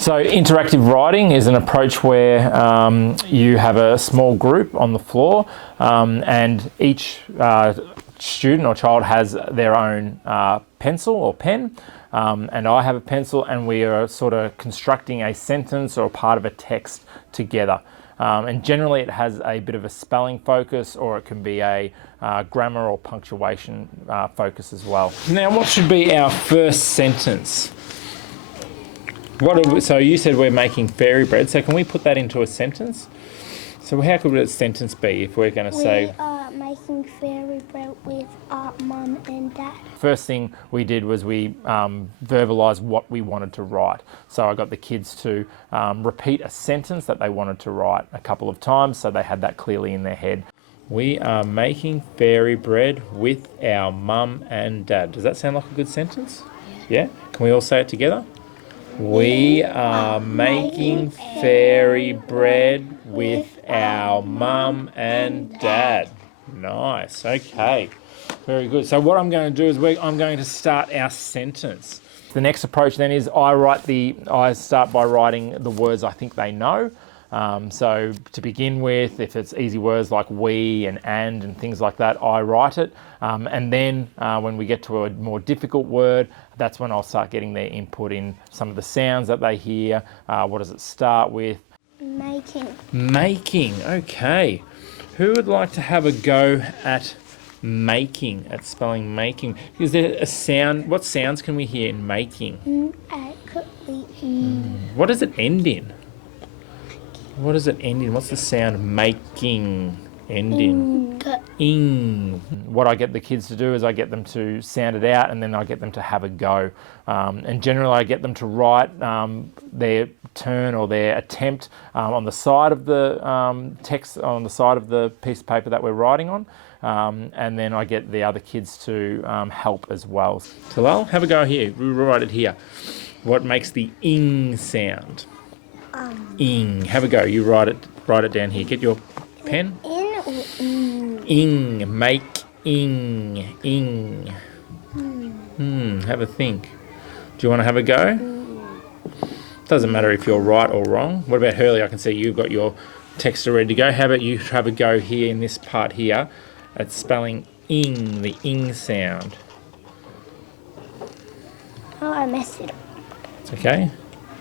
So interactive writing is an approach where you have a small group on the floor and each student or child has their own pencil or pen, and I have a pencil, and we are sort of constructing a sentence or part of a text together. And generally it has a bit of a spelling focus, or it can be a grammar or punctuation focus as well. Now, what should be our first sentence? So you said we're making fairy bread, so can we put that into a sentence? So how could a sentence be if we're going to say... We are making fairy bread with our mum and dad. First thing we did was we verbalised what we wanted to write. So I got the kids to repeat a sentence that they wanted to write a couple of times, so they had that clearly in their head. We are making fairy bread with our mum and dad. Does that sound like a good sentence? Yeah? Can we all say it together? We are making fairy bread with our mum and dad. Nice, okay. Very good. So what I'm going to do is I'm going to start our sentence. The next approach then is I start by writing the words I think they know. So to begin with, if it's easy words like we and things like that, I write it. And then when we get to a more difficult word, that's when I'll start getting their input in some of the sounds that they hear. What does it start with? Making. Making, okay. Who would like to have a go at making, at spelling making? Is there a sound? What sounds can we hear in making? What does it end in? What does it end in? What's the sound making end in? Ing. What I get the kids to do is I get them to sound it out, and then I get them to have a go. And generally I get them to write their turn or their attempt on the side of the text, on the side of the piece of paper that we're writing on. And then I get the other kids to help as well. Talal, have a go here. Write it here. What makes the ing sound? Ing. Have a go. You write it down here. Get your pen. In or ing? Ing. Make ing. Ing. Have a think. Do you want to have a go? Doesn't matter if you're right or wrong. What about Hurley? I can see you've got your text ready to go. How about you have a go here in this part here at spelling ing, the ing sound. Oh, I messed it up. It's okay.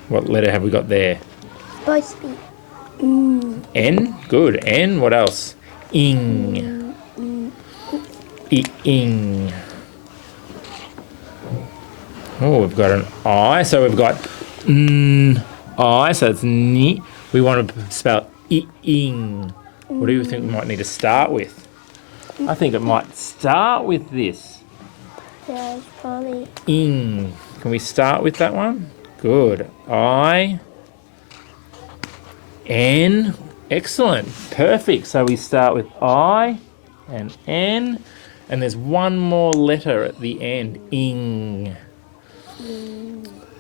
What letter have we got there? Supposed to be N? Good. N. What else? Ing. Ing. Oh, we've got an I. So we've got I. So it's ni. We want to spell ing. What do you think we might need to start with? I think it might start with this. Yeah, probably. Ing. Can we start with that one? Good. I. N. Excellent. Perfect. So we start with I and N, and there's one more letter at the end. Ing.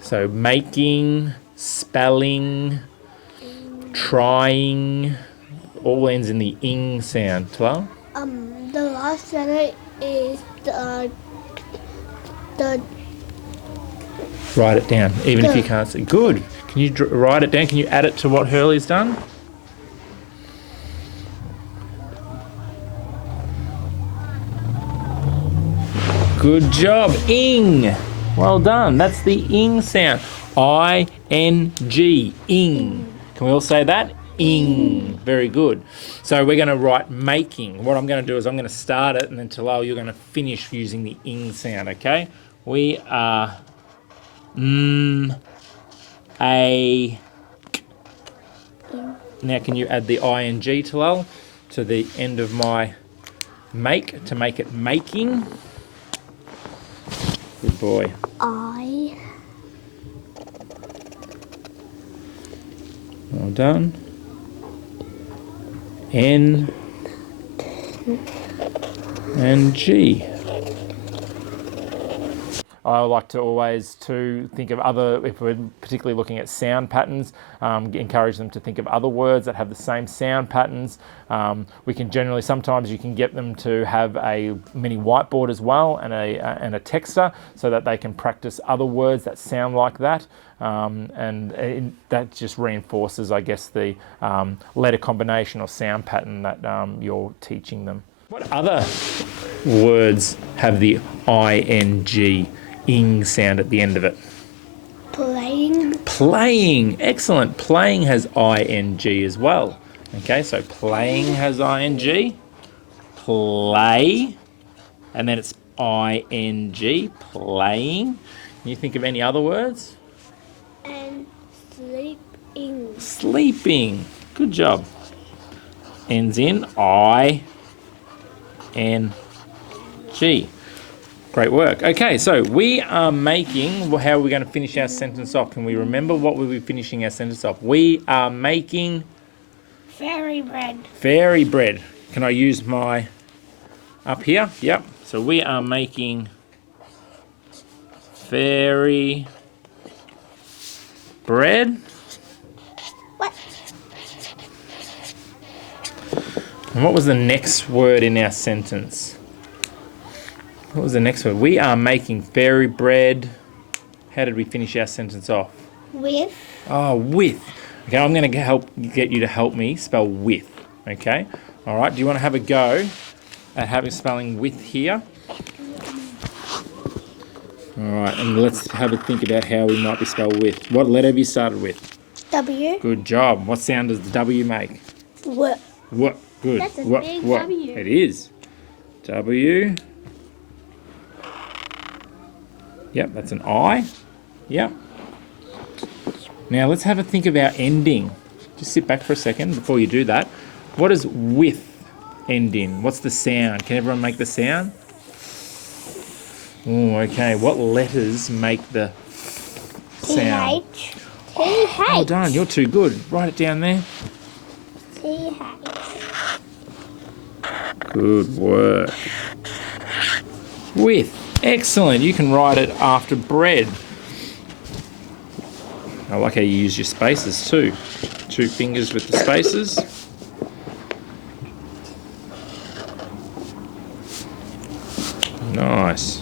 So making, spelling, trying, all ends in the ing sound. Talal? The last letter is the Write it down, even if you can't see. Good. Can you write it down? Can you add it to what Hurley's done? Good job. Ing. Well done. That's the ing sound. I-N-G. Ing. Can we all say that? Ing. Very good. So we're going to write making. What I'm going to do is I'm going to start it, and then Talal, you're going to finish using the ing sound, okay? We are a. Now can you add the ing, Talal, to the end of my make to make it making? Good boy. I. Well done. N and G. I like to always think of other, if we're particularly looking at sound patterns, encourage them to think of other words that have the same sound patterns. We can generally, sometimes you can get them to have a mini whiteboard as well and a texter so that they can practice other words that sound like that. That just reinforces, I guess, the letter combination or sound pattern that you're teaching them. What other words have the ing sound at the end of it? Playing. Playing, excellent. Playing has ing as well. Okay, so playing has ing, play, and then it's ing, playing. Can you think of any other words? And sleeping. Sleeping, good job. Ends in ing. Great work. Okay, so we are making, how are we going to finish our sentence off? Can we remember what we'll be finishing our sentence off? We are making Fairy bread. fairy bread. Can I use my up here? Yep. So we are making fairy bread. What? And what was the next word in our sentence? What was the next word? We are making fairy bread. How did we finish our sentence off? With. Oh, with. Okay, I'm going to get you to help me spell with. Okay? All right, do you want to have a go at having spelling with here? All right, and let's have a think about how we might be spelled with. What letter have you started with? W. Good job. What sound does the W make? What? What? Good. That's a what? big What? W. It is. W. Yep, that's an I. Yep. Now let's have a think about ending. Just sit back for a second before you do that. What does with end in? What's the sound? Can everyone make the sound? Oh, okay. What letters make the sound? T-H. Well done. You're too good. Write it down there. T-H. Good work. With. Excellent. You can write it after bread. I like how you use your spaces too. 2 fingers with the spaces. Nice.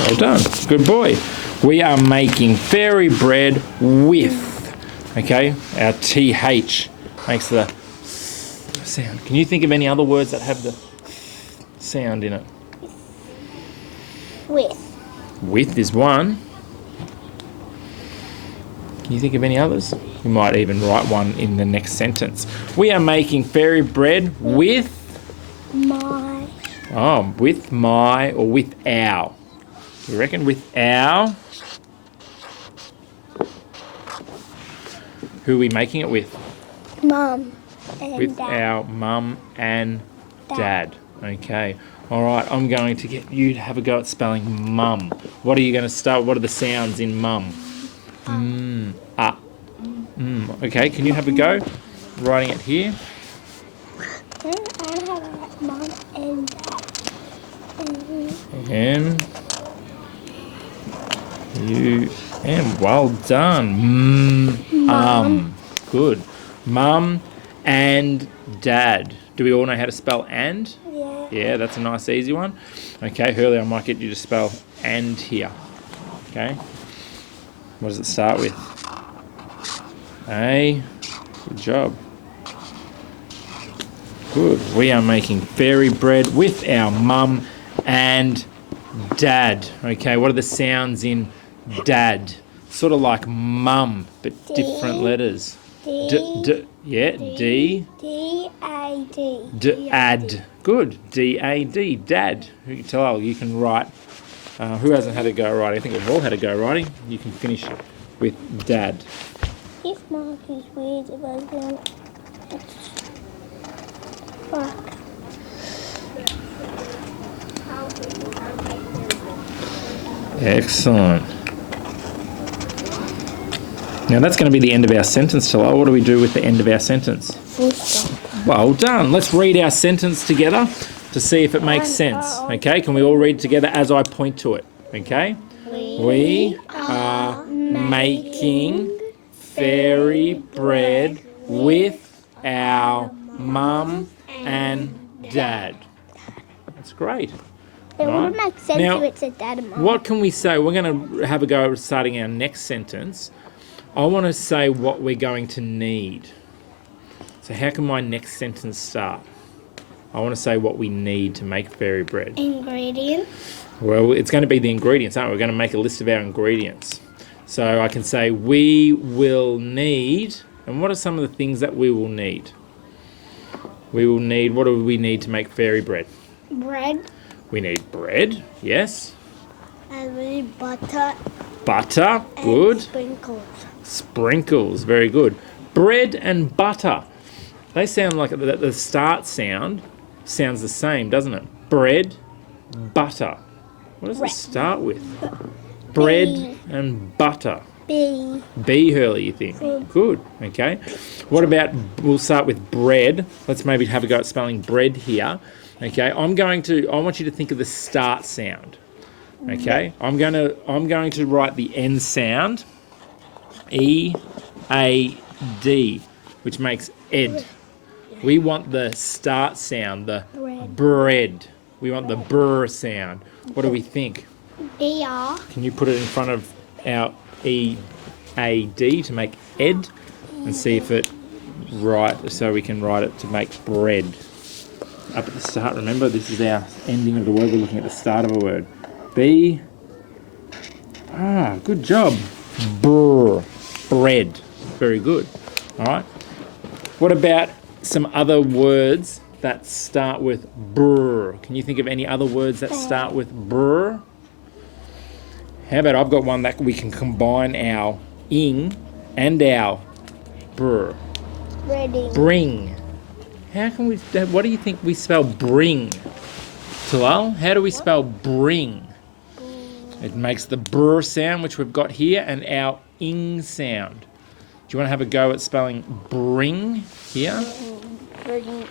Well done. Good boy. We are making fairy bread with, okay, our TH makes the sound. Can you think of any other words that have the sound in it? With. With is one. Can you think of any others? You might even write one in the next sentence. We are making fairy bread with, My. with my or with our. You reckon with our? Who are we making it with? Mum. And With Dad. our mum and dad. Okay. All right. I'm going to get you to have a go at spelling mum. What are you going to start? What are the sounds in mum? Okay. Can you have a go writing it here? I have Mum and Dad. M. Well done. Good. Mum and dad. Do we all know how to spell and? Yeah. Yeah, that's a nice easy one. Okay, Hurley, I might get you to spell and here. Okay. What does it start with? A. Good job. Good. We are making fairy bread with our mum and dad. Okay, what are the sounds in dad? Sort of like mum, but different letters. Yeah, D. D-A-D. D-ad. Good. D-A-D. Dad. You can tell you can write. Who hasn't had a go at writing? I think we've all had a go at writing. You can finish with dad. This mark is weird if I don't. Fuck. Excellent. Now that's going to be the end of our sentence, Talal. What do we do with the end of our sentence? Full stop. Well done. Let's read our sentence together to see if it makes sense. Okay, can we all read together as I point to it? Okay? We are making fairy bread with our mum and dad. That's great. It Right. would make sense Now, if it said dad and mum. What can we say? We're going to have a go at starting our next sentence. I want to say what we're going to need. So how can my next sentence start? I want to say what we need to make fairy bread. Ingredients. Well, it's going to be the ingredients, aren't we? We're going to make a list of our ingredients. So I can say we will need, and what are some of the things that we will need? We will need, what do we need to make fairy bread? Bread. We need bread, yes. And we need butter. Butter, And good. sprinkles. Sprinkles, very good. Bread and butter. They sound like the start sound sounds the same, doesn't it? Bread, butter. What does it start with? Bread and butter. B. B, Hurley, you think? Good, okay. What about, we'll start with bread. Let's maybe have a go at spelling bread here. Okay, I want you to think of the start sound. Okay, I'm going to write the end sound, E-A-D, which makes ed. We want the start sound, the bread. We want the brr sound. What do we think? B-R. Can you put it in front of our E-A-D to make ed? And see if it right, so we can write it to make bread. Up at the start, remember, this is our ending of the word. We're looking at the start of a word. B. Good job. Brr. Bread. Very good. All right. What about some other words that start with brr? Can you think of any other words that start with brr? How about I've got one that we can combine our ing and our brr. Breading. Bring. How can we, what do you think we spell bring? Talal, how do we spell bring? It makes the brr sound, which we've got here, and our ing sound. Do you want to have a go at spelling bring here? Bring.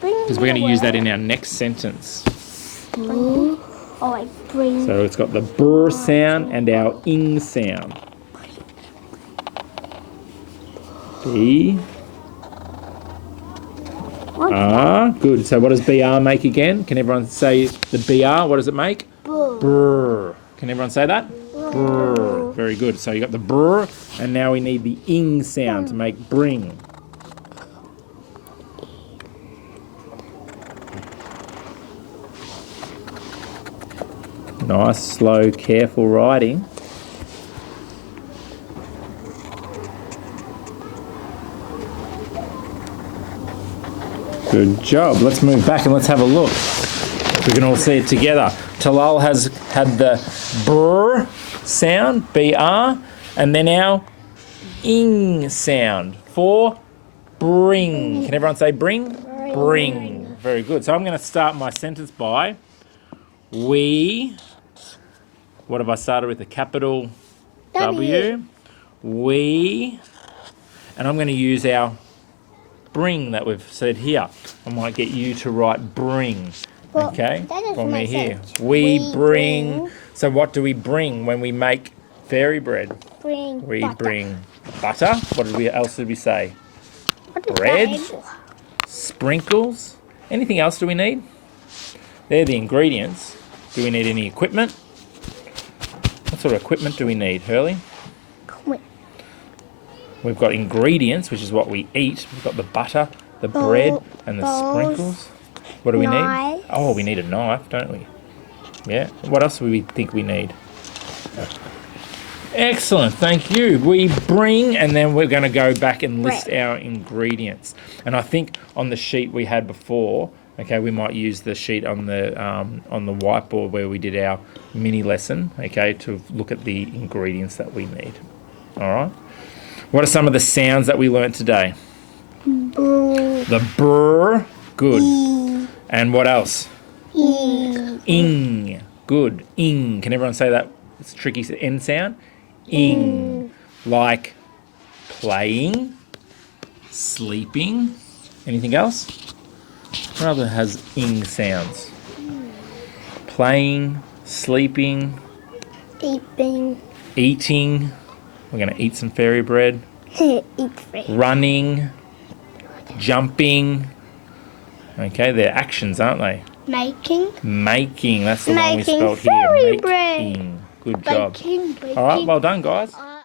Because we're going to use that in our next sentence. Bring. Oh, like bring. So it's got the brr sound and our ing sound. B. Good. So what does BR make again? Can everyone say the BR? What does it make? Brr. Brr. Can everyone say that? Brr. Very good. So you got the brr, and now we need the ing sound to make bring. Nice, slow, careful writing. Good job. Let's move back and let's have a look. We can all see it together. Talal has had the brr sound, BR, and then our ing sound for bring. Can everyone say bring? Bring. Very good. So I'm going to start my sentence by we. What have I started with? A capital W. We. And I'm going to use our bring that we've said here. I might get you to write bring. Okay? For me here. We bring. So what do we bring when we make fairy bread? We bring butter. What else did we say? Bread. Sprinkles. Anything else do we need? They're the ingredients. Do we need any equipment? What sort of equipment do we need, Hurley? We've got ingredients, which is what we eat. We've got the butter, the bread, and the sprinkles. What do we need? Oh, we need a knife, don't we? Yeah. What else do we think we need? Excellent, thank you. We bring, and then we're going to go back and list our ingredients. And I think on the sheet we had before, okay, we might use the sheet on the whiteboard where we did our mini lesson, okay, to look at the ingredients that we need. All right. What are some of the sounds that we learnt today? Brr. The brr, good. E. And what else? E. Ing, good. Ing. Can everyone say that? It's a tricky N sound. Ing. Like playing, sleeping, Anything else? What other has ing sounds? Playing, sleeping, Eating. eating. We're going to eat some fairy bread. Eat free. Running, jumping. Okay, they're actions, aren't they? Making. Making. That's the one we Making spelled here. fairy Making. bread. Good job. Baking. All right, well done, guys.